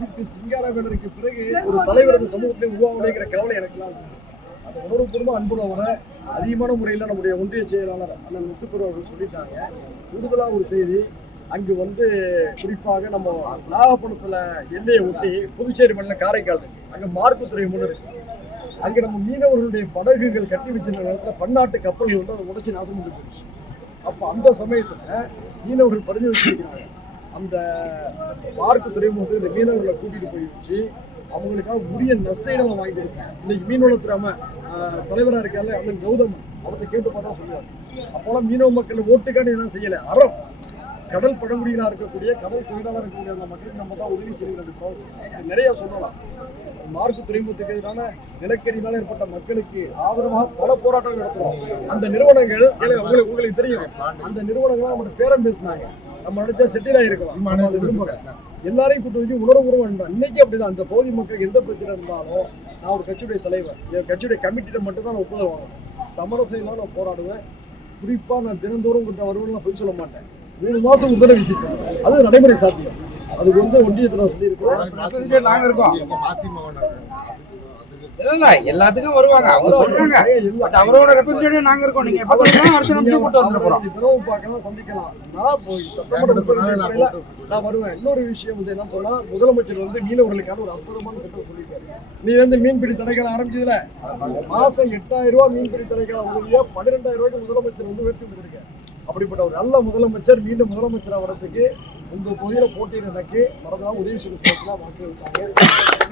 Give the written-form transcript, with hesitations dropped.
சிங்காரவேலருக்கு பிறகு ஒரு தலைவர் இந்த சமூகத்தை உருவாகலைங்கிற கவலை எனக்குலாம் அந்த உணர்வுபூர்வமாக அன்புல வர அதிகமான முறையில் நம்முடைய ஒன்றிய செயலாளர் அண்ணன் முத்துக்குரு அவர்கள் சொல்லிட்டாங்க. கூடுதலாக ஒரு செய்தி, அங்கு குறிப்பாக நம்ம நாகப்பட்டினத்தில் எல்லையை ஒட்டி புதுச்சேரி மாநிலம் காரைக்கால் இருக்கு, அங்கே மார்க்கு துறைமுகம் இருக்கு. அங்கே நம்ம மீனவர்களுடைய படகுகள் கட்டி வச்சிருந்த நேரத்தில் பன்னாட்டு கப்பல்கள் அதை உடைச்சி நாசம் பண்ணி போயிடுச்சு. அப்போ அந்த சமயத்தில் மீனவர்கள் பரிந்து வச்சிருக்கிறாங்க, அந்த பார்க்கு துறைமுகத்துக்கு இந்த மீனவர்களை கூட்டிகிட்டு போய் வச்சு அவங்களுக்காக உரிய நஷ்டங்களை வாங்கி கொடுப்பேன். இன்னைக்கு மீனவளத்துறை தலைவராக இருக்கால அண்ணன் கௌதம் அவர்கிட்ட கேட்டு பார்த்தா சொல்லுவார், அப்போலாம் மீனவ மக்கள் ஓட்டுக்காண்டி இதெல்லாம் செய்யலை, அறம் கடல் பழங்குடியினாக இருக்கக்கூடிய கடல் தொழிலாளர் இருக்கக்கூடிய அந்த மக்களுக்கு நம்ம தான் உதவி செய்யணும். நிறைய சொல்லலாம். மார்க்கு துறைமுகத்துக்கு எதிரான நிலக்கரியினால் ஏற்பட்ட மக்களுக்கு ஆதரவாக பல போராட்டங்கள் நடத்துகிறோம். அந்த நிறுவனங்கள் உங்களுக்கு தெரியும், அந்த நிறுவனங்கள்லாம் நம்ம பேரம் பேசினாங்க, நம்ம நினைச்சா செட்டில் ஆகிருக்கலாம். எல்லாரையும் கூட்டு வச்சு உணர்வுபூர்வம் என்றான். இன்னைக்கு அப்படிதான். அந்த பகுதி மக்களுக்கு எந்த பிரச்சனை இருந்தாலும் நான் ஒரு கட்சியுடைய தலைவர், என் கட்சியுடைய கமிட்டியில மட்டும் தான் நான் ஒப்புதல் வாங்குவேன். சமரசையெல்லாம் நான் போராடுவேன். குறிப்பா நான் தினந்தோறும் கிட்ட வருவேன், போய் சொல்ல மாட்டேன். 3 மாசம் உத்தரவு வீசிட்டேன், அது நடைமுறை சாத்தியம். அதுக்கு ஒன்றியத்தில் சொல்லியிருக்கோம், நாங்க இருக்கோம். எல்லாத்துக்கும் வருவாங்க, அவங்க சொல்றாங்க. பட் அவரோட ரெப்ரசன்டேட்டிவ் நாங்க இருக்கோம். நீங்க எப்ப சொல்றீங்களோ அடுத்த நிமிஷம் கூட்டி வந்துட போறோம். தினவு பார்க்கலாம், சந்திக்கலாம். நான் போய் செப்டம்பர் நான் வருவேன். இன்னொரு விஷயம் என்ன சொன்னா, முதலமைச்சர் மீனவர்களுக்கான ஒரு அற்புதமான திட்டம் சொல்லியிருக்காரு. நீ மீன்பிடி தடைக்காலம் ஆரம்பிச்சதுல மாசம் 8000 ரூபாய் மீன்பிடி தடைக்காலம் உதவியா 12,000 ரூபாய்க்கு முதலமைச்சர் உயர்த்தி கொடுத்திருக்காரு. அப்படிப்பட்ட ஒரு நல்ல முதலமைச்சர் மீண்டும் முதலமைச்சர் வரதுக்கு உங்க பகுதியில போட்டியிட எனக்கு மறந்துதான் உதவி செய்ய வாக்கு